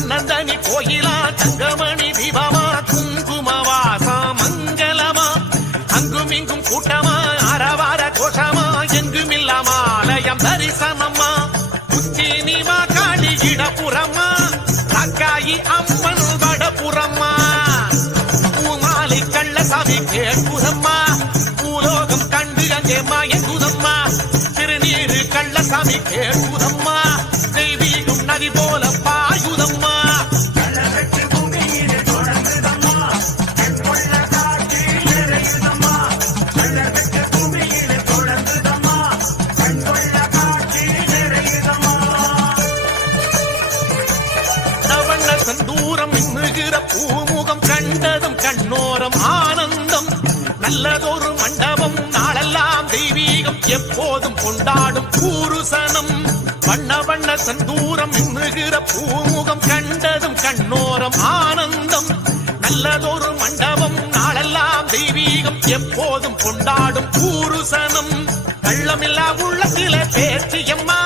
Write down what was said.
தன்னந்தனி கோயிலா தங்கமணி தீபமா குங்குமவாசா மங்களமா அங்கும் இங்கும் கூட்டமா அரவார கோஷமா எங்குமில்லாமாலயம் தரிசனம்மா உச்சினிமா காளி இடப்புறம்மா காக்காயி அம்மன் வடப்புறம்மா பூமாலை கள்ளசாமி கேட்குதம்மா பூலோகம் கண்டு அங்கே மயங்குதம்மா திருநீரு கள்ளசாமி கேட்குதம்மா தெய்வீகம் நதி போல பாயுதம்மா தூரம் மின்னுகிற பூமுகம் கண்டதும் கண்ணோரம் ஆனந்தம் நல்லதொரு மண்டபம் நாளெல்லாம் தெய்வீகம் எப்போதும் கொண்டாடும் பூருசனம் வண்ண வண்ண செந்தூரம் மின்னுகிற பூமுகம் கண்டதும் கண்ணோரம் ஆனந்தம் நல்லதொரு மண்டபம் நாளெல்லாம் தெய்வீகம் எப்போதும் கொண்டாடும் பூருசனம் கள்ளமில்லா உள்ளத்தில பேச்சியம்மா